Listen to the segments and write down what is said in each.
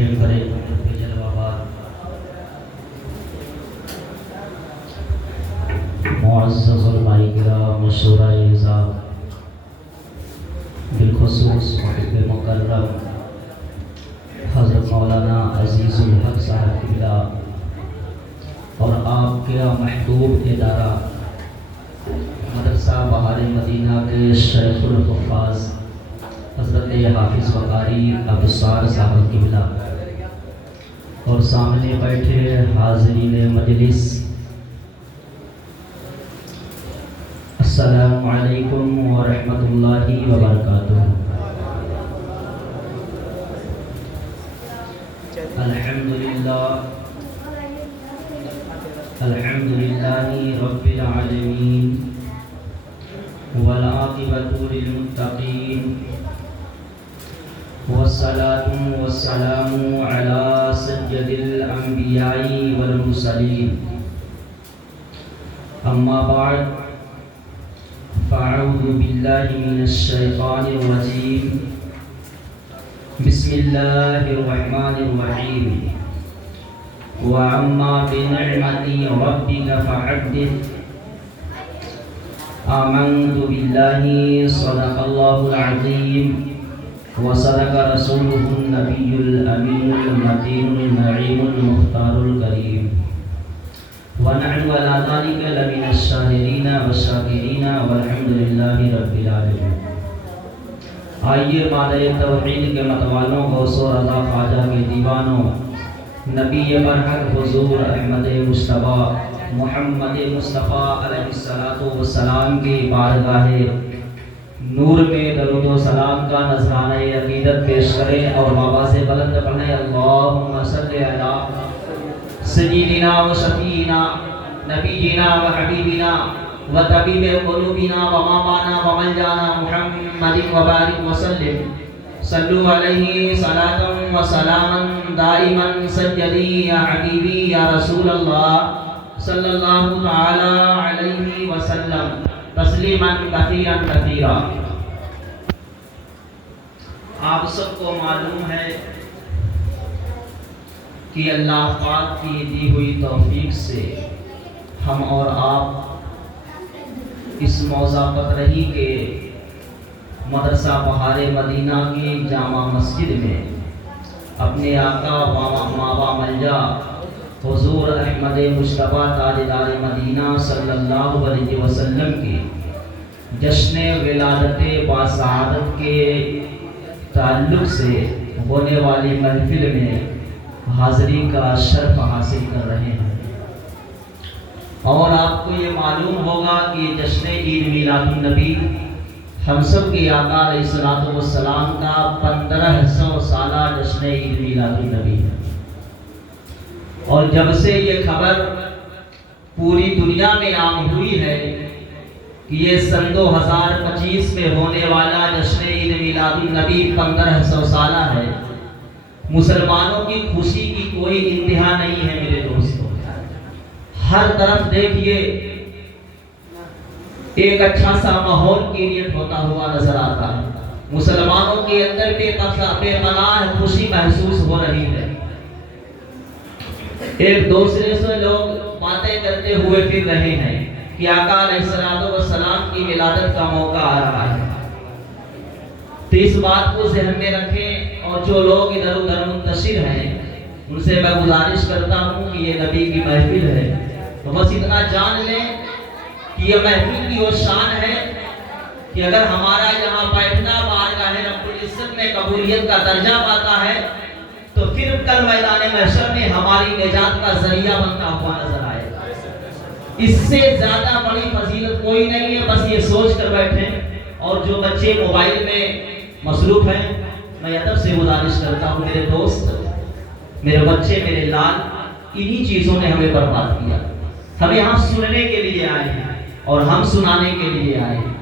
ممبر جلوہ آباد معزز علماء کرام مشورہ اعزاز بالخصوص محب مکرم حضرت مولانا عزیز الحق صاحب قبلہ اور آپ کے محبوب ادارہ مدرسہ بہار مدینہ کے شیخ الحفاظ حضرت حافظ وقاری عبدالستار صاحب قبلہ اور سامنے بیٹھے حاضرین مجلس، السلام علیکم ورحمۃ اللہ وبرکاتہ۔ الحمدللہ رب العالمین والعاقبۃ للمتقین والصلاة والسلام علی سید الانبیاء والمرسلین، اما بعد فاعوذ باللہ من الشیطان الرجیم، بسم اللہ الرحمن الرحیم، وَأَمَّا بِنِعْمَةِ رَبِّكَ فَحَدِّثْ۔ آمنت باللہ صدق اللہ العظیم وصدق رسولہ النبی الامین المتین النعیم المختار الکریم، ونحن علی ذلک لمن الشاہدین والشاکرین والحمد للہ رب العالمین۔ آئیے مادہ توحید کے متوالوں، غوث و رضا خواجہ کے دیوانوں، نبی برحق حضور احمد مصطفیٰ محمد مصطفیٰ علیہ السلام کی بارگاہ نور میں درود و سلام کا نذرانہ عقیدت پیش کریں اور آواز بلند پڑھیں، اللہم صلی علی سیدنا و شفیعنا نبینا و حبیبنا و طبیب قلوبنا و مامانا و ملجانا محمد و بارک وسلم، صلو علیہ صلاۃ و سلاما دائما سیدی یا حبیبی یا رسول اللہ صلی اللہ تعالی علیہ وسلم تسلیما کثیرا کثیرا۔ آپ سب کو معلوم ہے کہ اللہ پاک کی دی ہوئی توفیق سے ہم اور آپ اس موضع پترہی کے مدرسہ بہار مدینہ کی جامع مسجد میں اپنے آقا ماوا ملجا حضور احمد مصطفیٰ تاجدار مدینہ صلی اللہ علیہ وسلم کی جشن ولادت باسعادت کے تعلق سے ہونے والی محفل میں حاضری کا شرف حاصل کر رہے ہیں، اور آپ کو یہ معلوم ہوگا کہ جشن عید میلاد النبی ہم سب کے آقا علیہ السلام کا 1500 سالہ جشن عید میلاد النبی ہے، اور جب سے یہ خبر پوری دنیا میں عام ہوئی ہے کہ یہ سن 2025 میں ہونے والا جشن عید میلاد النبی 1500 سالہ ہے، مسلمانوں کی خوشی کی کوئی انتہا نہیں ہے میرے دوستوں۔ ہر طرف دیکھیے ایک اچھا سا ماحول کریٹ ہوتا ہوا نظر آتا ہے، مسلمانوں کے اندر بے پناہ خوشی محسوس ہو رہی ہے، ایک دوسرے سے لوگ باتیں کرتے ہوئے پھر رہے ہیں کہ آقا علیہ السلام کی ولادت کا موقع آ رہا ہے۔ تو اس بات کو ذہن میں رکھیں، اور جو لوگ ادھر ادھر منتشر ہیں ان سے میں گزارش کرتا ہوں کہ یہ نبی کی محفل ہے، تو بس اتنا جان لیں کہ یہ محفل کی وہ شان ہے کہ اگر ہمارا یہاں بیٹھنا بارگاہ رب العزت میں قبولیت کا درجہ پاتا ہے تو پھر کل میدان محشر میں ہماری نجات کا ذریعہ بنتا ہوا نظر آئے گا۔ اس سے زیادہ بڑی فضیلت کوئی نہیں ہے، بس یہ سوچ کر بیٹھیں۔ اور جو بچے موبائل میں مصروف ہیں، میں ادب سے گزارش کرتا ہوں میرے دوست، میرے بچے، میرے لال، انہی چیزوں نے ہمیں برباد کیا۔ ہم یہاں سننے کے لیے آئے ہیں اور ہم سنانے کے لیے آئے ہیں۔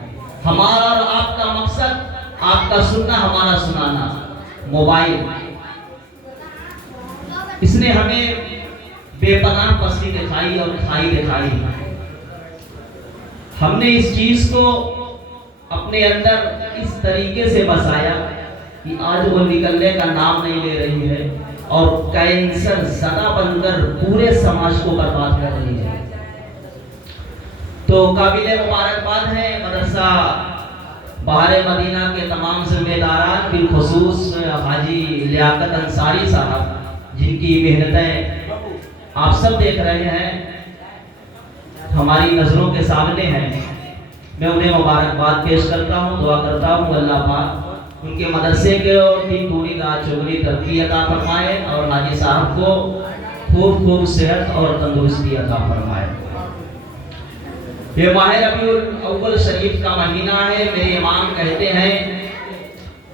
ہمارا اور آپ کا مقصد آپ کا سننا، ہمارا سنانا۔ موبائل اس نے ہمیں بے پناہ پستی دکھائی اور کھائی دکھائی۔ ہم نے اس چیز کو اپنے اندر اس طریقے سے بسایا کہ آج وہ نکلنے کا نام نہیں لے رہی ہے، اور کینسر زدہ بن کر پورے سماج کو برباد کر رہی ہے۔ تو قابل مبارکباد ہے مدرسہ بہار مدینہ کے تمام ذمہ داران، بالخصوص حاجی لیاقت انصاری صاحب، جن کی محنتیں آپ سب دیکھ رہے ہیں، ہماری نظروں کے سامنے ہیں۔ میں انہیں مبارکباد پیش کرتا ہوں، دعا کرتا ہوں اللہ پاک ان کے مدرسے کے اور کی پوری چوگری ترقی عطا فرمائے اور حاجی صاحب کو خوب خوب صحت اور تندرستی عطا فرمائے۔ یہ ماہ ربیع الاول شریف کا مہینہ ہے۔ میرے امام کہتے ہیں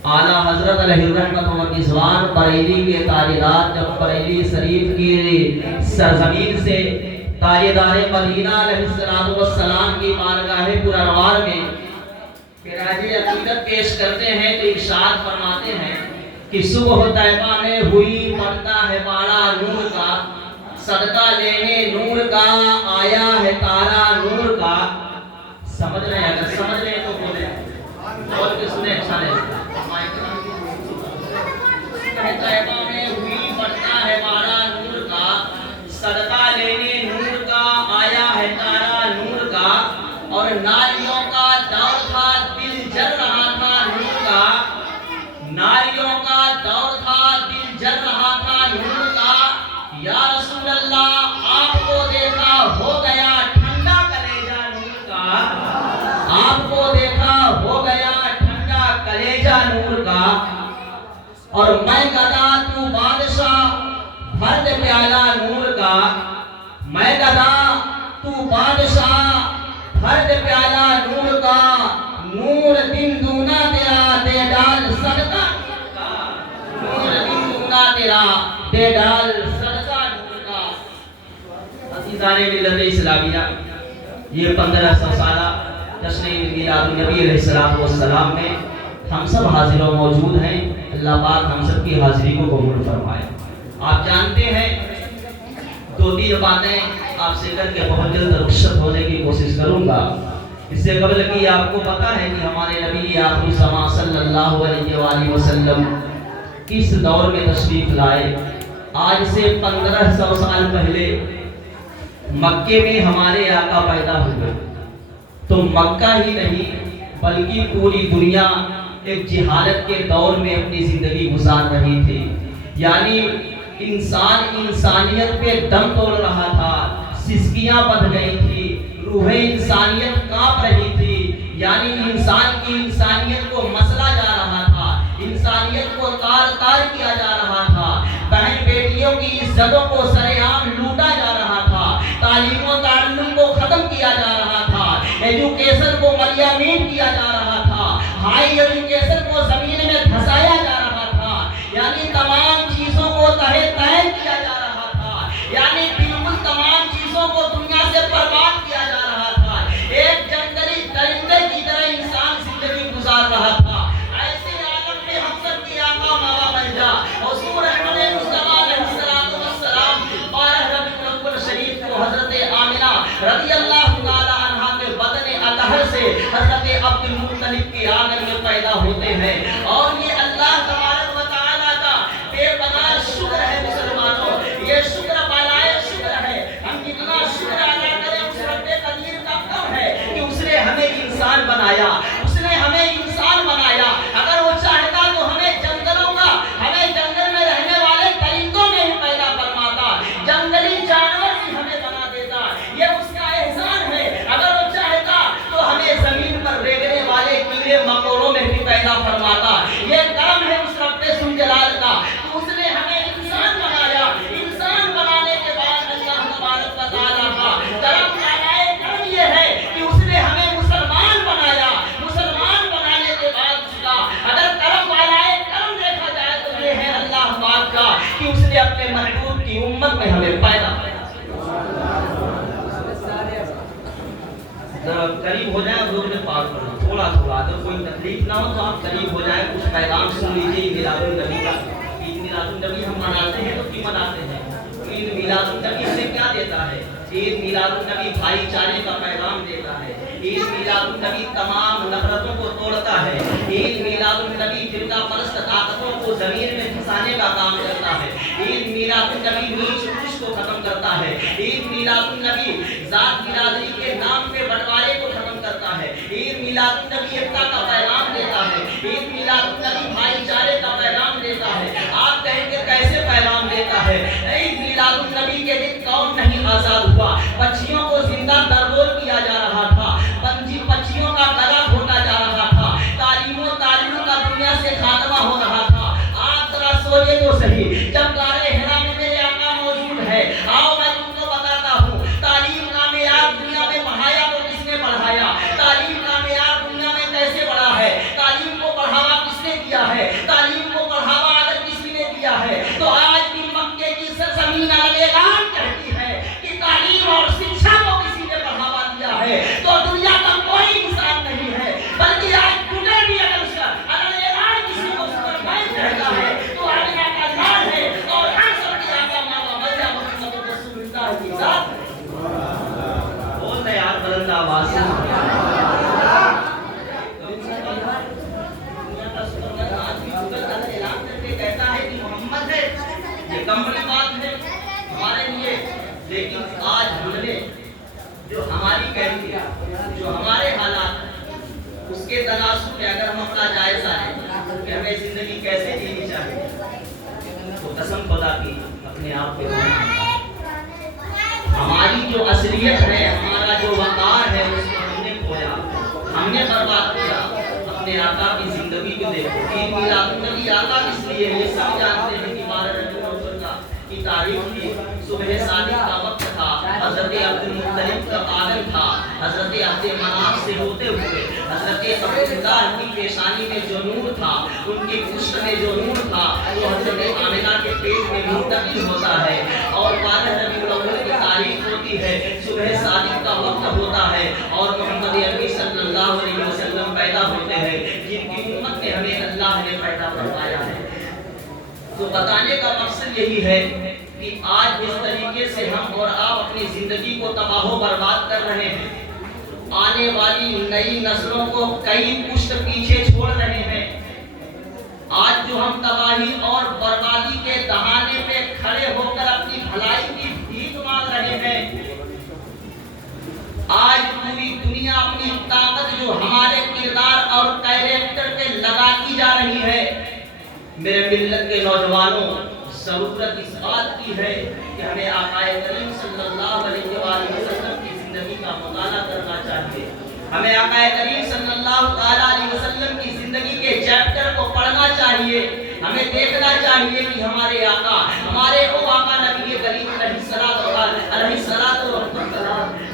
اعلیٰ حضرت علیہ الرحمت و رضوان بریلی کے تاجدار جب بریلی شریف کی سرزمین سے تاجدار مدینہ علیہ السلام کی بارگاہ پرانوار میں خراج عقیدت پیش کرتے ہیں تو ارشاد فرماتے ہیں کہ صبح طیبہ میں ہوئی پڑتا ہے باڑا نور کا، صدقہ لینے نور کا آیا ہے تارا نور کا۔ سمجھ رہے ہیں؟ اگر سمجھ رہے ہیں تو بولیں، بول کے سنیں، اچھا لگے۔ طیبہ میں ہوئی پڑتا ہے باڑا نور کا، صدقہ لینے نور کا آیا ہے تارا نور کا، اور ناریوں کا دور تھا دل جل رہا تھا نور کا، ناریوں کا دور تھا دل جل رہا تھا نور کا۔ یا رسول اللہ آپ کو دیکھا ہو گیا ٹھنڈا کلیجہ نور کا، آپ کو دیکھا ہو گیا ٹھنڈا کلیجہ نور کا، اور میں گدا تو بادشاہ فرد پیالہ نور کا، میں گدا تو بادشاہ فرد پیالہ نور کا، نور دن دونا تیرا دے ڈال صدقہ نور کا، نور دن دونا تیرا دے ڈال صدقہ نور کا۔ عزیزان ملت اسلامیہ، یہ 1500 سالہ جشن میلاد النبی علیہ السلام میں ہم سب حاضر و موجود ہیں۔ اللہ پاک ہم سب کی حاضری کو قبول فرمائے۔ آپ جانتے ہیں 2-3 باتیں آپ سے کر کے بہت جلد رخصت ہونے کی کوشش کروں گا۔ اس سے قبل کہ آپ کو پتا ہے کہ ہمارے نبی آخر الزماں صلی اللہ علیہ وآلہ وسلم کس دور میں تشریف لائے۔ آج سے 1500 سال پہلے مکے میں ہمارے آقا پیدا ہوئے، تو مکہ ہی نہیں بلکہ پوری دنیا ایک جہالت کے دور میں اپنی زندگی گزار رہی تھی۔ یعنی انسان انسانیت پہ دم توڑ رہا تھا، سسکیاں بڑھ گئی تھی، روح انسانیت کانپ رہی تھی۔ یعنی انسان کی انسانیت کو مسلا جا رہا تھا، انسانیت کو تار تار کیا جا رہا تھا، بہن بیٹیوں کی عزتوں کو سرے عام لوٹا جا رہا تھا، تعلیم و تعلم کو ختم کیا جا رہا تھا، ایجوکیشن کو ملیامین کیا جا رہا تھا، ہائی ایجوکیشن کو زمین میں دھسایا جا رہا تھا، یعنی تمام چیزوں کو تہے تہے کیا جا رہا تھا، یعنی بالکل تمام چیزوں کو دنیا سے برباد کیا جا رہا تھا۔ ایک جنگلی درندے کی طرح انسان زندگی گزار رہا تھا۔ ایسے عالم میں ہم سب کی آقا ماوا بن جا حضور احمد مصطفیٰ علیہ السلام 12 ربیع الاول شریف کو حضرت آمنہ رضی اللہ تعالی عنہا کے بدن اطہر سے حضرت عبد المطلب کے آنگن میں پیدا ہوتے ہیں، اور یہ اللہ تبارک و تعالی کا بے پناہ شکر ہے مسلمانوں۔ یہ شکر بالائے شکر ہے، ہم جتنا شکر ادا کریں اس رب قدیر کا کم ہے کہ اس نے ہمیں انسان بنایا، اس نے ہمیں انسان بنایا۔ اگر وہ چاہتا تو ہمیں جنگلوں کا، ہمیں جنگل میں رہنے والے پرندوں میں ہی پیدا فرماتا، جنگلی جانور بھی ہمیں بنا دیتا، یہ اس کا احسان ہے۔ اگر وہ چاہتا تو ہمیں زمین پر ریگنے والے کیڑے مکوڑوں میں بھی پیدا فرماتا، یہ کرم ہے اس رب ذوالجلال کا۔ تو اس نے ہمیں انسان بنایا، انسان بنانے کے بعد اللہ تبارک و تعالیٰ کا کرم کرم یہ ہے کہ اس نے ہمیں مسلمان بنایا، مسلمان بنانے کے بعد اس کا اگر کرم بالائے کرم دیکھا جائے تو یہ ہے اللہ پاک کا کہ اس نے اپنے محبوب کی امت میں ہمیں پیدا کیا۔ قریب ہو جائے حضور میں پاک کرنا تھوڑا تھوڑا، اگر کوئی تکلیف نہ ہو تو آپ قریب ہو جائے، کچھ پیغام سن لیجیے میلاد النبی کا۔ عید میلاد النبی ہم مناتے ہیں تو کیوں مناتے ہیں؟ عید میلاد النبی ہمیں کیا دیتا ہے؟ عید میلاد النبی بھائی چارے کا پیغام دیتا ہے، عید میلاد النبی تمام نفرتوں کو توڑتا ہے، عید میلاد النبی فرقہ پرست طاقتوں کو زمین میں پھنسانے کا کام کرتا ہے. عید میلاد النبی نیچ کوچ کو ختم کرتا ہے. عید میلاد النبی ذات برادری کے نام پہ بٹوارے کو ختم کرتا ہے. عید میلاد النبی ایکتا کا پیغام دیتا ہے. عید میلاد النبی بھائی چارے کا پیغام دیتا ہے. آپ کہیں گے کیسے پیغام دیتا ہے؟ عید میلاد النبی کے دن کون نہیں آزاد ہوا؟ پچھیوں کو زندہ درگور کیا جا رہا تھا. پچھیوں کا گلا گھونٹا جا رہا تھا. تعلیم و تعلیم کا دنیا سے خاتمہ ہو رہا تھا. آپ ذرا سوچے تو صحیح، جب غار حرا میں میرے آقا موجود ہے، آؤ میں تم کو بتاتا ہوں تعلیم کا معیار دنیا میں بڑھایا تو کس نے بڑھایا؟ تعلیم کا معیار دنیا میں کیسے بڑھا ہے؟ تعلیم کو بڑھاوا کس نے دیا ہے؟ تعلیم کو بڑھاوا اگر کسی نے دیا ہے تو آج بھی مکے کی سرزمین اعلان کہتی ہے کہ تعلیم اور شکشا کو کسی نے بڑھاوا دیا ہے تو دنیا کا کوئی انسان نہیں ہے. بلکہ آج ٹوٹے بھی اگر اعلان کسی کو سپروائز کہتا ہے تو آج کا اعلان ہے. اور ہر سب کی آقا مولا مرجع محمد رسول اللہ کی ذات بولتے ہیں یار بلند آواز سے. کمبل بات ہے ہمارے لیے، لیکن آج ہم نے جو ہماری کیفیت، جو ہمارے حالات، اس کے تناسب میں اگر ہم اپنا جائزہ لیں کہ ہمیں زندگی کیسے جینی چاہیے تو قسم خدا کی اپنے آپ پہ ہماری جو اصلیت ہے، ہمارا جو وقار ہے، اس کو ہم نے کھویا، ہم نے برباد کیا. اپنے آقا کی زندگی کو دیکھو. عید میلاد النبی آقا کس لیے یہ سب جانتے ہیں کہ 12 ربیع الاول کی تاریخ کی صبح صادق کا وقت تھا. حضرت عبد المطلب کا آگن تھا. حضرت عبد مناف سے ہوتے ہوئے حضرت عبداللہ کی پیشانی میں جو نور تھا، ان کی پشت میں جو نور تھا، وہ حضرت آمنہ کے پیٹ میں منتقل ہوتا ہے. اور 12 ربیع الاول کی تاریخ ہوتی ہے، صبح صادق کا وقت ہوتا ہے اور محمد عربی صلی اللہ علیہ وسلم پیدا ہوتے ہیں، جن کی امت میں ہمیں اللہ نے پیدا فرمایا ہے. تو بتانے کا مقصد یہی ہے کہ آج جس طریقے سے ہم اور آپ اپنی زندگی کو تباہ و برباد کر رہے ہیں، آنے والی نئی نسلوں کو کئی پشت پیچھے چھوڑ رہے ہیں. آج جو ہم تباہی اور بربادی کے دہانے پہ کھڑے ہو کر اپنی بھلائی کی بھیک مانگ رہے ہیں، آج پوری دنیا اپنی طاقت جو ہمارے کردار اور کیریکٹر پہ لگاتی جا رہی ہے. میرے ملت کے نوجوانوں، ضرورت اس بات کی ہے کہ ہمیں آقا کریم صلی اللہ علیہ وآلہ وسلم کی زندگی کا مطالعہ کرنا چاہیے. ہمیں آقا کریم صلی اللہ علیہ وسلم کی زندگی کے چیپٹر کو پڑھنا چاہیے. ہمیں دیکھنا چاہیے کہ ہمارے آقا، ہمارے وہ آقا نبی کریم علیہ السلام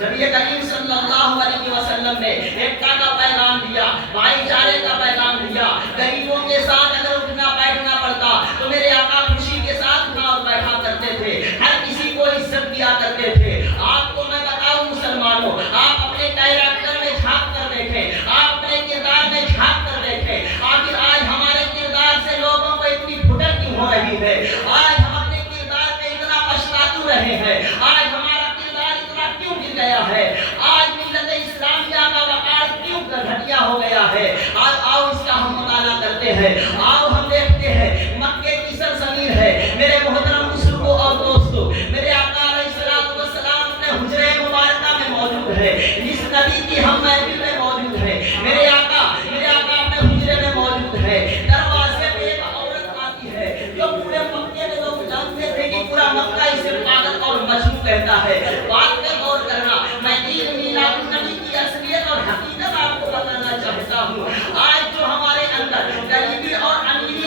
نبی کریم صلی اللہ علیہ وسلم نے ایکتا کا پیغام دیا، بھائی چارے کا پیغام دیا. غریبوں کے ساتھ اگر اٹھنا بیٹھنا پڑتا تو میرے آقا خوشی کے ساتھ اٹھا اور بیٹھا کرتے تھے، ہر کسی کو عزت دیا کرتے تھے. آپ کو میں بتاؤں مسلمانوں، آپ اپنے کیریکٹر میں جھانک کر دیکھیں، آپ اپنے کردار میں جھانک کر دیکھیں. آخر آج ہمارے کردار سے لوگوں کو اتنی پھٹن کیوں ہو رہی ہے؟ آج ہم اپنے کردار پہ اتنا پچھتا کیوں رہے ہیں؟ آج ہمارا کردار اتنا کیوں گر گیا ہے؟ آج ملت اسلامیہ کا وقار کیوں گھٹیا ہو گیا ہے؟ آج آؤ اس کا ہم مطالعہ کرتے ہیں. آؤ ہم دیکھتے ہیں مکے کی سرزمین ہے. میرے محترم بزرگوں اور دوستوں، میرے آقا علیہ السلام اپنے حجرے مبارکہ میں موجود ہے، جس نبی کی ہم محفل میں موجود ہے. میرے آقا اپنے حجرے میں موجود ہے. دروازے پہ ایک عورت آتی ہے جو پورے مکے میں لوگ جانتے تھے کہ پورا مکہ اسے پاگل اور مجنون کہتا ہے. بات پہ غور کرنا. میں عید میلاد النبی کی اصلیت اور حقیقت آپ کو بتانا چاہتا ہوں. آج جو ہمارے اندر غریبی اور امیری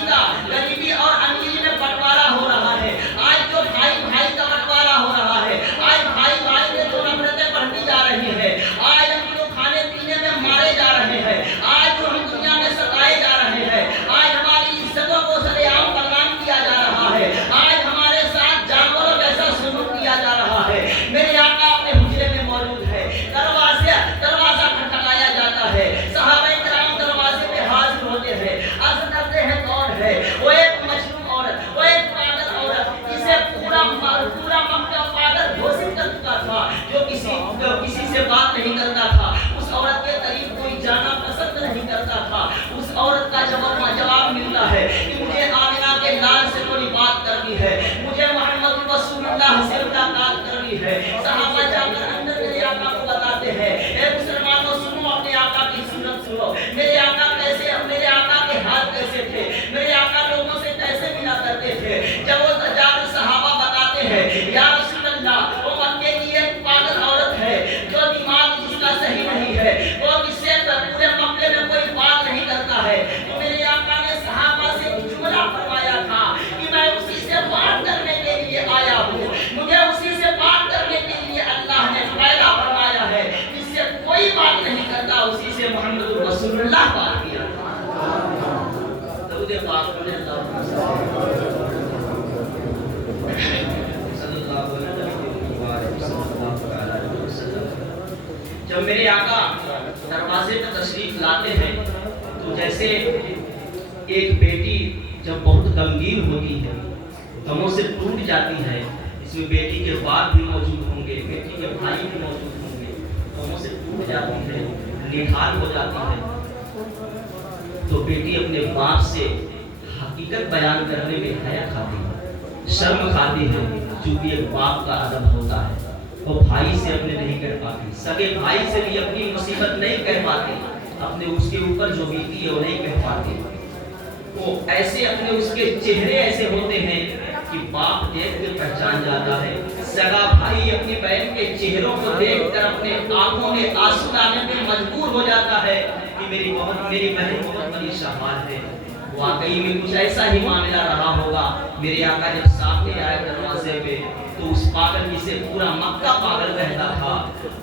میرے آقا دروازے پر تشریف لاتے ہیں تو جیسے ایک بیٹی جب بہت غمگین ہوتی ہے، غموں سے ٹوٹ جاتی ہے، اس میں بیٹی کے باپ بھی موجود ہوں گے، بیٹی کے بھائی بھی موجود ہوں گے، غموں سے ٹوٹ جاتی ہے، نڈھال ہو جاتی ہے، تو بیٹی اپنے باپ سے حقیقت بیان کرنے میں حیا کھاتی ہے، شرم کھاتی ہے، چونکہ ایک باپ کا ادب ہوتا ہے، وہ بھائی سے اپنے نہیں کہہ پاتی، سگے بھائی سے بھی اپنی مصیبت نہیں کہہ پاتی، اپنے اس کے اوپر جو بیتی ہے وہ نہیں کہہ پاتی، وہ ایسے اپنے اس کے چہرے ایسے ہوتے ہیں کہ باپ دیکھ کے پہچان جاتا ہے، سگا بھائی اپنی بہن کے چہروں کو دیکھ کر اپنے آنکھوں میں آنسو لانے پہ مجبور ہو جاتا ہے کہ میری بہن بہت بڑی شہوار ہے۔ واقعی میں کچھ ایسا ہی معاملہ رہا ہوگا۔ میرے آقا جب سامنے آئے دروازے پہ تو اس پاگل جسے پورا مکہ پاگل کہتا تھا،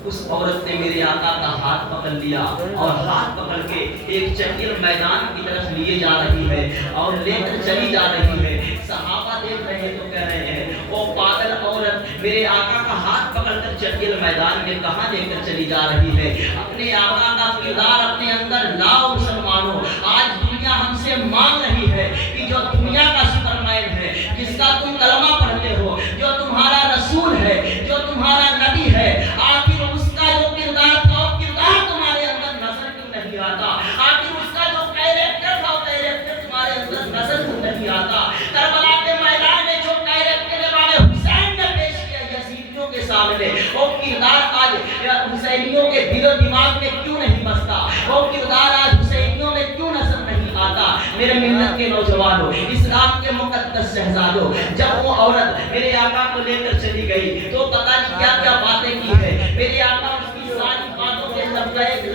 اس عورت نے میرے آقا کا ہاتھ پکڑ لیا اور ہاتھ پکڑ کے ایک چنگل میدان کی طرف لیے جا رہی ہے اور لے کر چلی جا رہی ہے۔ صحابہ دیکھ رہے ہیں تو کہہ رہے ہیں وہ پاگل عورت میرے آقا کا ہاتھ پکڑ کر چنگل میدان میں کہاں لے کر چلی جا رہی ہے؟ اپنے آقا کا کردار اپنے اندر لاؤ مسلمانوں۔ آج دنیا ہم سے مانگ رہی ہے کہ جو دنیا کا سپرمین ہے، جس کا تم کلمہ پڑھتے ہو، جو تمہارا رسول ہے، جو تمہارا نبی ہے، آخر اس کا جو کردار تھا وہ کردار تمہارے اندر نظر کیوں نہیں آتا؟ آخر اس کا جو کیریکٹر تھا وہ کیریکٹر تمہارے اندر نظر کیوں نہیں آتا؟ کربلا کے میدان میں جو کیریکٹر والے حسین نے پیش کیا یزیدیوں کے سامنے، وہ کردار آج حسینیوں کے دل و دماغ میں کیوں نہیں بستا؟ وہ کردار آج حسینیوں میں کیوں نظر نہیں آتا؟ میرے ملت کے نوجوانوں، اسلام کے مقدس شہزادوں، جب وہ عورت میرے آقا کو لے کر چلی گئی تو پتہ نہیں کیا کیا باتیں کی ہے۔ میرے آقا اس کی ساری باتوں کے لبیک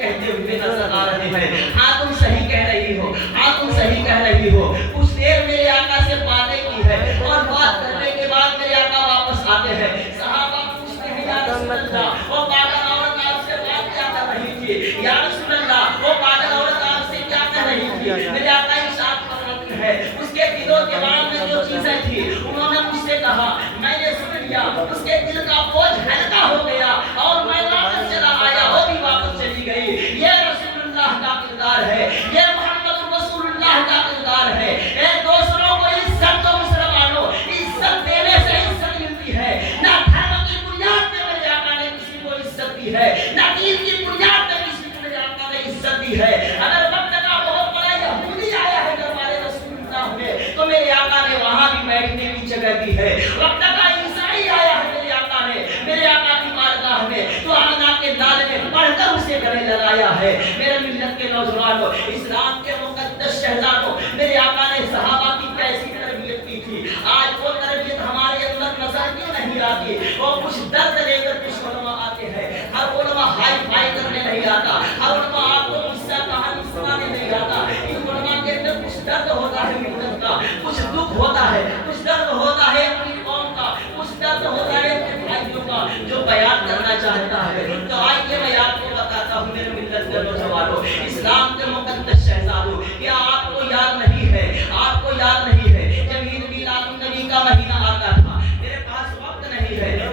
کہتے ہوئے نظر آ رہے ہیں۔ ہاں تم صحیح کہہ رہی ہو، ہاں تم صحیح کہہ رہی ہو۔ کچھ دیر میرے آقا سے باتیں کی ہے اور بات کرنے کے بعد میرے آقا واپس آتے ہیں۔ صحابہ پوچھتے ہیں یا رسول اللہ، وہ پاگل عورت آپ سے بات کیا کر رہی تھی؟ یا رسول اللہ، وہ پاگل عورت آپ سے کیا کر رہی تھی؟ میرے آقا ارشاد فرماتے ہیں اس کے دل و دماغ میں جو چیزیں تھی انہوں نے مجھ سے کہا، میں نے سن لیا، اس کے دل کا بوجھ ہلکا ہو گیا اور میں واپس چلا آیا، وہ بھی واپس چلی گئی۔ یہ رسول اللہ کا کردار ہے، یہ محمد رسول اللہ کا کردار ہے۔ ایک دوسروں کو عزت دو مسلمانوں، عزت دینے سے عزت ملتی ہے۔ نہ دھرم کی بنیاد پہ میرے آقا نے کسی کو عزت دی ہے، نہ دین کی بنیاد پہ کسی کو میرے آقا نے عزت دی ہے۔ اگر وقت کا بہت بڑا یہودی آیا ہے دربار رسول اللہ میں تو میرے آقا نے وہاں بھی بیٹھنے کی جگہ دی ہے۔ وقت کا عیسائی آیا ہے میرے آقا نے میرے آقا کی بارگاہ میں تو آمنہ کے لال میں پڑھ کر اسے گلے لگایا ہے۔ میرے ملت کے نوجوانوں، اسلام کے مقدس شہزادوں، میرے آقا نے صحابہ کی کیسی تربیت کی تھی؟ آج وہ تربیت ہمارے اندر نظر کیوں نہیں آتی؟ وہ کچھ درد لے کر کچھ علماء آتے ہیں، ہر علماء ہائی فائی کرنے نہیں آتا، ہر علماء آپ کو قصہ کہانی سنانے نہیں آتا۔ ان علماء کے اندر کچھ درد ہوتا ہے ملت کا، کچھ دکھ ہوتا ہے، کچھ درد ہوتا ہے اپنی قوم کا، کچھ درد ہوتا ہے اپنے بھائیوں کا جو بیان کرنا چاہتا ہے۔ تو آئیے میں آپ کو بتاتا ہوں میرے ملت کے نوجوانوں، اسلام کے مقدس شہزادوں، کیا آپ کو یاد نہیں ہے؟ آپ کو یاد نہیں ہے جب عید میلاد النبی کا مہینہ آتا تھا؟ میرے پاس وقت نہیں ہے،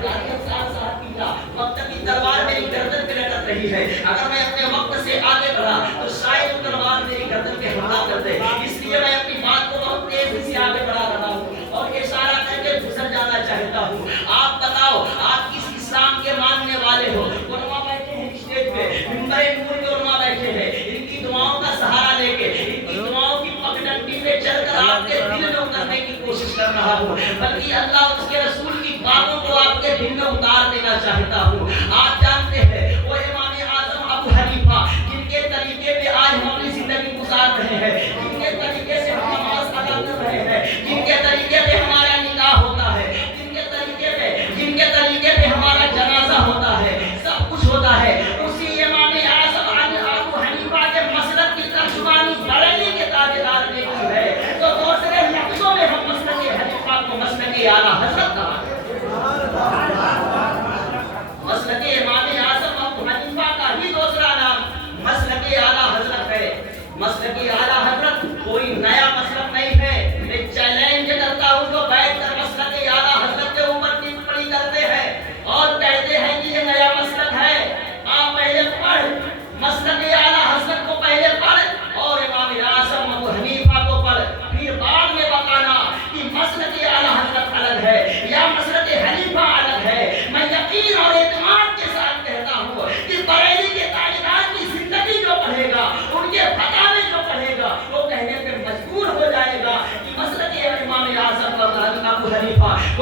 وقت کی تلوار میری گردن پہ لٹک رہی ہے، اگر میں اپنے وقت سے آگے بڑھا تو شاید وہ تلوار میری گردن پہ حملہ کر دے، اس لیے میں اپنی بات کو بہت تیزی سے آگے بڑھا رہا ہوں اور اشارہ کر کے گزر جانا چاہتا ہوں۔ آپ بتاؤ آپ کس اسلام کے ماننے والے ہو؟ علماء بیٹھے ہیں اسٹیج پہ، منبر نور کے علماء بیٹھے ہیں، ان کی دعاؤں کا سہارا لے کے، ان کی دعاؤں کی پگڈنڈی پہ چل کر آپ کے دل میں اترنے کی کوشش کر رہا ہوں، بلکہ اللہ اور اس کے رسول کی باتوں کو آپ کے دل میں اتار دینا چاہتا ہوں۔ آپ جانتے ہیں وہ امام اعظم ابو حنیفہ جن کے طریقے پہ آج ہم اپنی زندگی گزار رہے ہیں، جن کے طریقے سے ہم نماز ادا کر رہے ہیں، جن کے طریقے پہ ہمارا نکاح ہوتا ہے، جن کے طریقے پہ ہمارا جنازہ ہوتا ہے، سب کچھ ہوتا ہے، اسی امام اعظم ابو حنیفہ کے مسلک کی ترجمانی بریلی کے تاجدار نے کی ہے، تو دوسرے لفظوں میں ہم مسلک حنیفہ کو مسلک اعلیٰ حضرت کہا۔ مسلک امام اعظم ابو حنیفہ کا ہی دوسرا نام مسلک اعلیٰ حضرت ہے۔ مسلک اعلیٰ حضرت کوئی نیا مسلک نہیں ہے، میں چیلنج کرتا ہوں جو بیٹھ کر مسلک اعلیٰ حضرت کے اوپر ٹپڑی کرتے ہیں اور کہتے ہیں کہ یہ نیا مسلک ہے،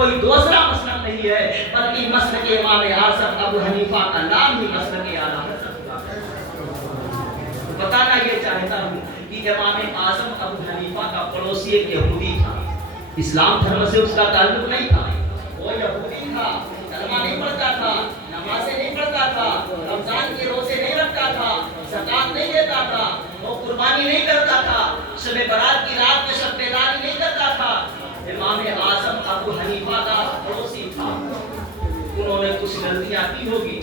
کوئی دوسرا مسلک نہیں ہے، بلکہ مسلک امام اعظم ابو حنیفہ کا نام ہی مسلک اعلیٰ حضرت کا ہے۔ بتانا یہ چاہتا ہوں کہ امام اعظم ابو حنیفہ کا پڑوسی ایک یہودی تھا، اسلام دھرم سے اس کا تعلق نہیں تھا، وہ یہودی تھا، کلمہ نہیں پڑھتا تھا، نمازیں نہیں پڑھتا تھا، رمضان کے روزے نہیں رکھتا تھا، زکات نہیں دیتا تھا، وہ قربانی نہیں کرتا تھا، شب برات کی رات میں شب بیداری نہیں کرتا تھا، امام اعظم ابو حنیفہ کا پڑوسی تھا۔ انہوں نے کچھ غلطیاں کی ہوگی،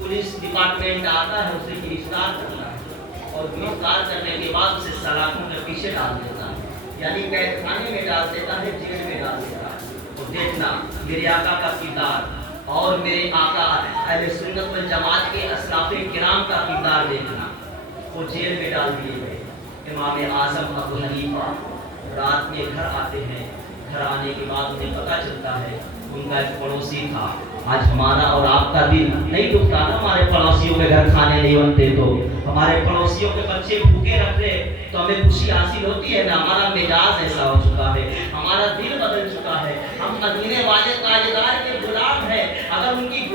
پولیس ڈپارٹمنٹ آتا ہے اسے گرفتار کرتا ہے اور گرفتار کرنے کے بعد اسے سلاخوں کے پیچھے ڈال دیتا ہے، یعنی قید خانے میں ڈال دیتا ہے، جیل میں ڈال دیتا ہے۔ تو دیکھنا میرے آقا کا کردار اور میرے آقا اہل سنت والجماعت کے اسلاف کرام کا کردار دیکھنا، وہ جیل میں ڈال دیے گئے۔ امام اعظم ابو حنیفہ رات میں گھر آتے ہیں، گھر آنے کے بعد انہیں پتہ چلتا ہے ان کا ایک پڑوسی تھا۔ آج ہمارا اور آپ کا دل نہیں دکھتا نا ہمارے پڑوسیوں کے گھر کھانے نہیں بنتے تو، ہمارے پڑوسیوں کے بچے بھوکے رکھتے تو ہمیں خوشی حاصل ہوتی ہے نا، ہمارا مزاج ایسا ہو چکا ہے، ہمارا دل بدل چکا ہے، ہم مدینے والے تاجدار کے غلام ہیں، اگر ان کی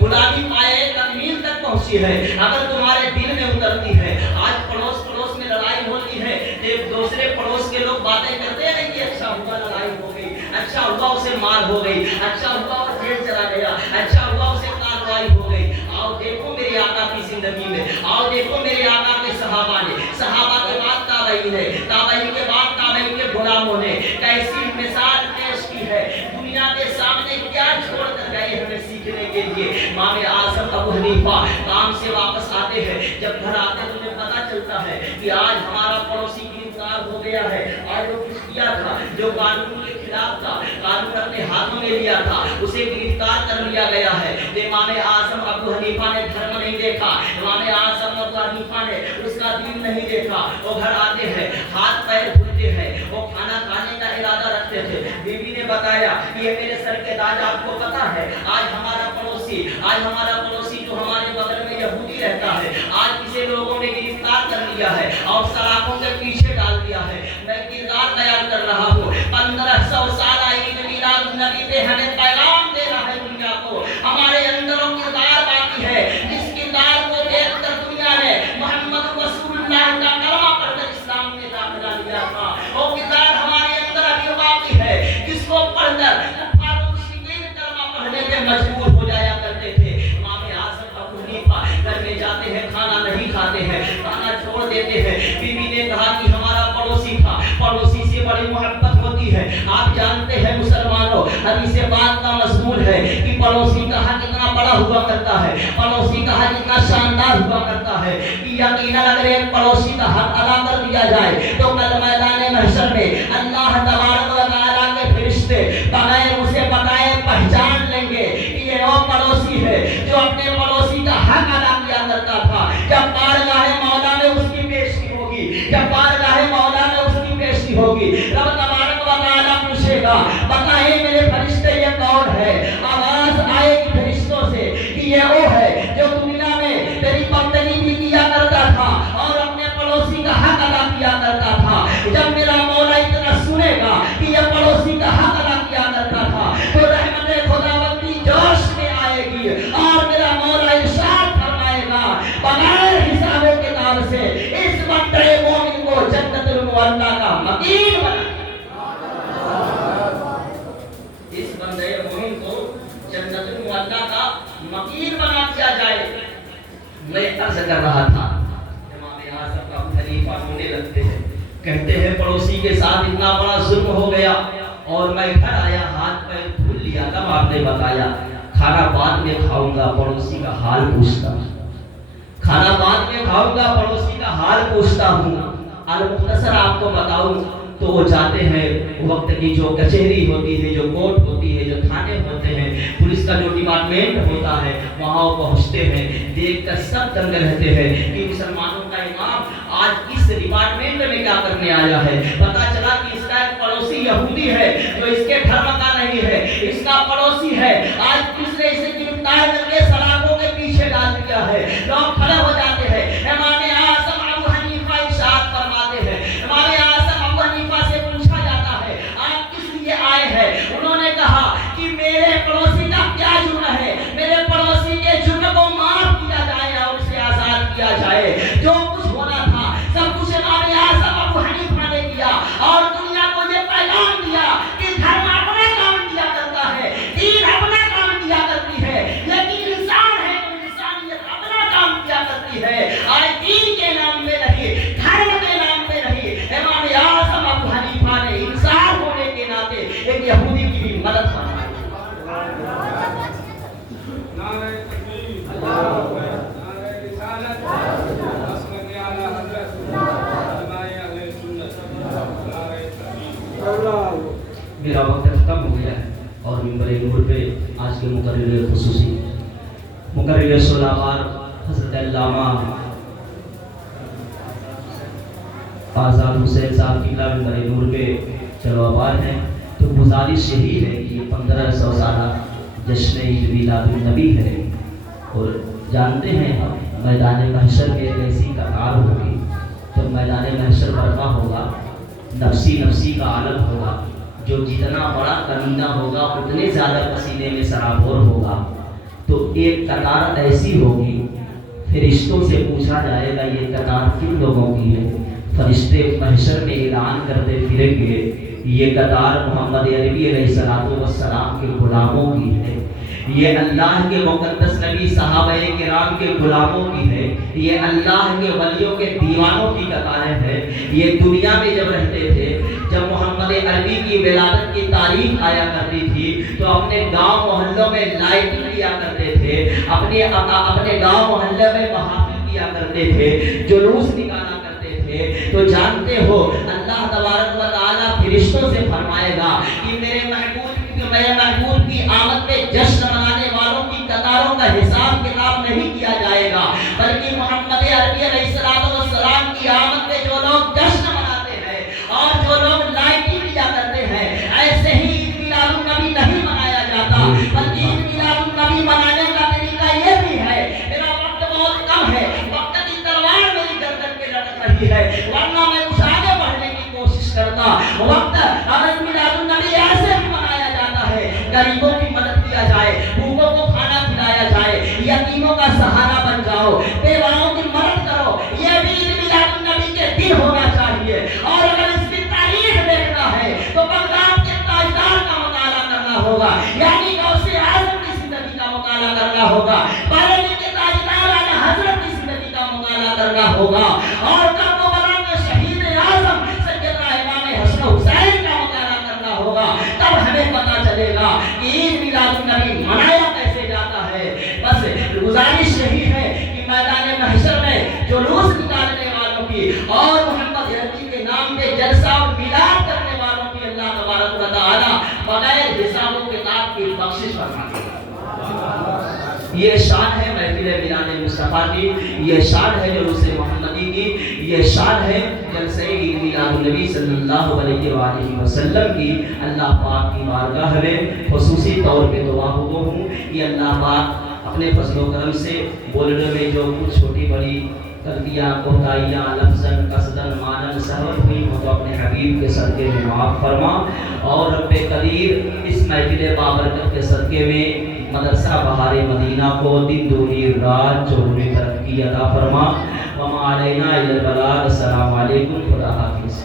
غلامی پائے تکمیل تک پہنچی ہے، اگر تمہارے دل میں اترتی ہے، آج پڑوس پڑوس میں لڑائی ہوتی ہے، ایک دوسرے پڑوس کے لوگ باتیں کرتے ہیں کہ اچھا ہوا لڑائی ہو گئی، اچھا ہوا اسے مار ہو گئی، اچھا ہوا وہ جیل چلا گیا، اچھا ہوا اسے کارروائی ہو گئی۔ آؤ دیکھو میرے آقا کی زندگی میں، آؤ دیکھو میرے آقا کے صحابہ نے، صحابہ کے بعد تابعین ہے، تابعین کے بعد تابعین کے غلاموں نے کیسی مثال پیش کی ہے، دنیا کے سامنے کیا چھوڑ کر گئے ہمیں سیکھنے کے لیے۔ امام اعظم ابو حنیفہ کام سے واپس آتے ہیں، جب گھر آتے ہیں انہیں پتہ چلتا ہے کہ آج ہمارا پڑوسی گرفتار ہو گیا ہے، آج وہ کچھ کیا تھا جو قانون کے خلاف تھا، قانون اپنے ہاتھوں میں لیا تھا، اسے گرفتار کر لیا گیا ہے۔ امام اعظم ابو حنیفہ نے دھرم نہیں دیکھا، امام اعظم ابو حنیفہ نے اس کا دین نہیں دیکھا، وہ گھر آتے ہیں، ہاتھ پیر دھوتے ہیں، وہ کھانا کھانے کا ارادہ رکھتے تھے۔ بیوی نے بتایا کہ یہ میرے سر کے تاج، آپ کو پتا ہے آج ہمارا پڑوسی جو ہمارے بغل میں یہودی رہتا ہے، آج اسے لوگوں نے گرفتار کر لیا ہے اور سلاخوں کے پیچھے ڈال دیا ہے۔ میں کردار بیان کر رہا ہوں، 1500 سال عید میلاد النبی پہ ہمیں پیغام دے رہا ہے دنیا کو، ہمارے اندر وہ کردار باقی ہے جس کردار کو دیکھ کر دنیا نے محمد رسول اللہ کا کلمہ پڑھ کر اسلام میں داخلہ لیا تھا، وہ کردار ہمارے اندر ابھی باقی ہے جس کو پڑھ کر کفار و مشرکین کلمہ پڑھنے پہ مجبور ہو جایا کرتے تھے۔ امام اعظم ابو حنیفہ گھر میں جاتے ہیں، کھانا نہیں کھاتے ہیں، کھانا چھوڑ دیتے ہیں۔ بیوی نے کہا کہ ہمارا پڑوسی تھا، پڑوسی سے بڑی محبت ہوتی ہے، آپ جانتے ہیں مسلمانوں، حدیث پاک کا مضمون ہے کہ پڑوسی کا حق اتنا بڑا ہوا کرتا ہے، پڑوسی کا حق اتنا شاندار ہوا کرتا ہے کہ یقیناً اگر ایک پڑوسی کا حق ادا کر دیا جائے تو کل میدان محشر میں اللہ تبارک و تعالیٰ کے فرشتے بغیر اسے بتائے پہچان لیں گے کہ یہ وہ پڑوسی ہے جو اپنے پڑوسی کا حق ادا کیا کرتا تھا۔ جب بارگاہ مولا میں اس کی پیشی ہوگی، جب بارگاہ مولا میں اس کی پیشی ہوگی، رب تبارک و تعالیٰ پوچھے گا بتائیں میرے فرشتے یہ کون ہے؟ آواز آئے گی فرشتوں سے کہ یہ وہ ہے جو دنیا میں تیری بندگی بھی کیا کرتا تھا اور اپنے پڑوسی کا حق ادا کیا کرتا تھا۔ جب میرا مولا اتنا سنے گا کہ یہ پڑوسی کا حق ادا کیا کرتا تھا تو رحمت خداوندی جوش میں آئے گی اور میرا مولا ارشاد فرمائے گا بغیر حساب و کتاب سے اس بندے مومن کو جنت المعلا کا مقیم بنا، اس بندے مومن کو جنت المعلا کا مقیم بنا دیا جائے۔ میں عرض کر رہا تھا امام اعظم ابو حنیفہ رونے لگتے ہیں، کہتے ہیں پڑوسی کے ساتھ اتنا بڑا ظلم ہو گیا اور میں گھر آیا، ہاتھ پیر دھل لیا، تب آپ نے بتایا کھانا بعد میں کھاؤں گا، پڑوسی کا حال پوچھتا ہوں، کھانا بعد میں کھاؤں گا، پڑوسی کا حال پوچھتا ہوں۔ المختصر آپ کو بتاؤں تو وہ جاتے ہیں، وقت کی جو کچہری ہوتی ہے، جو کورٹ ہوتی ہے، جو تھانے ہوتے ہیں، پولیس کا جو ڈپارٹمنٹ ہوتا ہے، وہاں وہ پہنچتے ہیں، دیکھ کر سب دنگ رہتے ہیں کہ مسلمانوں کا امام آج اس ڈپارٹمنٹ میں کیا کرنے آیا ہے۔ پتا چلا کہ اس کا ایک پڑوسی یہودی ہے جو اس کے دھرم کا نہیں ہے، اس کا پڑوسی ہے، آج کس نے اسے گرفتار کر کے سلاخوں کے پیچھے ڈال دیا ہے۔ لوگ کھڑے ہو جاتے ہیں، امام اعظم ابو حنیفہ ارشاد فرماتے ہیں، امام اعظم ابو حنیفہ سے پوچھا جاتا ہے آپ کس لیے آئے ہیں؟ انہوں میرا وقت ختم ہو گیا ہے اور منبر نور پہ آج کے مقرر خصوصی مقرر صلاحار حضرت علامہ آزاد حسین صاحب کی منبر نور پہ چلو آباد ہیں، تو گزارش یہی ہے کہ 1500 سالہ جشن عید میلاد النبی ہے، اور جانتے ہیں ہم میدان محشر میں ایسی قطار ہوگی، جب میدان محشر برپا ہوگا نفسی نفسی کا عالم ہوگا، جو جتنا بڑا کمینہ ہوگا اتنے زیادہ پسینے میں سرابور ہوگا، تو ایک قطار ایسی ہوگی فرشتوں سے پوچھا جائے گا یہ قطار کن لوگوں کی ہے؟ فرشتے محشر میں اعلان کرتے پھریں گے یہ قطار محمد عربی علیہ السلام کے غلاموں کی ہے، یہ اللہ کے مقدس نبی صحابہ کرام کے غلاموں کی ہے، یہ اللہ کے ولیوں کے دیوانوں کی قطاریں ہیں۔ یہ دنیا میں جب رہتے تھے، جب محمد عربی کی ولادت کی تاریخ آیا کرتی تھی تو اپنے گاؤں محلوں میں لائٹنگ کیا کرتے تھے، اپنے گاؤں محلے میں محافل کیا کرتے تھے، جلوس نکالا کرتے تھے، تو جانتے ہو اللہ تبارک و تعالیٰ فرشتوں سے فرمائے گا کہ میرے محبوب کی آمد پہ جشن منانے والوں کی قطاروں کا حساب کتاب نہیں کیا جائے گا، بلکہ محمد عربی علیہ السلام کی آمد پہ جو لوگ جشن مناتے ہیں اور جو لوگ لائٹنگ لیا کرتے ہیں، ایسے ہی عید میلاد النبی نہیں منایا جاتا، بلکہ عید میلاد النبی منانے کا طریقہ یہ بھی ہے۔ میرا وقت بہت کم ہے، وقت کی تلوار میری گردن پہ لٹک رہی ہے، ورنہ میں کچھ آگے بڑھنے کی کوشش کرتا۔ وقت عید میلاد النبی ایسے بھی منایا جاتا ہے، غریبوں کی مدد کیا جائے، بھوکوں کو کھانا کھلایا جائے، یتیموں کا سہارا بن جاؤ، بیواؤں کی مدد کرو، یہ بھی عید میلاد النبی کے دن ہونا چاہیے۔ اور اگر اس کی تاریخ دیکھنا ہے تو بغداد کے تاجدار کا مطالعہ کرنا ہوگا، یعنی غوث اعظم کی زندگی کا مطالعہ کرنا ہوگا، بریلی کے تاجدار اعلیٰ حضرت کی زندگی کا مطالعہ کرنا ہوگا، اور کربلا کے شہید اعظم سیدنا امام حسن حسین کا مطالعہ کرنا ہوگا، تب ہمیں پتہ چلے گا کہ عید میلاد النبی منایا کیسے جاتا ہے۔ بس گزارش یہی ہے کہ میدان محشر میں جلوس نکالنے والوں کی اور محمد عربی کے نام پہ جلسہ اور میلاد کرنے والوں کی اللہ تبارک و تعالی بغیر حساب و کتاب کی بخشش فرما دے گا۔ یہ شان ہے محفل میلاد مصطفیٰ کی، یہ شان ہے جلوس محمدی کی، یہ شان ہے جلسہ عید میلاد النبی صلی اللہ علیہ وآلہ وسلم کی۔ اللہ پاک کی بارگاہ میں خصوصی طور پہ دعا ہو ہوں کہ اللہ پاک اپنے فضل و کرم سے بولنے میں جو کچھ چھوٹی بڑی غلطیاں کوتاہیاں لفظاً قصداً معناً سہو ہوئی ہو تو اپنے حبیب کے صدقے میں معاف فرما، اور رب قدیر اس محفل بابرکت کے صدقے میں مدرسہ بہار مدینہ کو دن دوری رات چوگنے ترقی عطا فرما۔ وما علینا الا البلاغ۔ السلام علیکم، خدا حافظ۔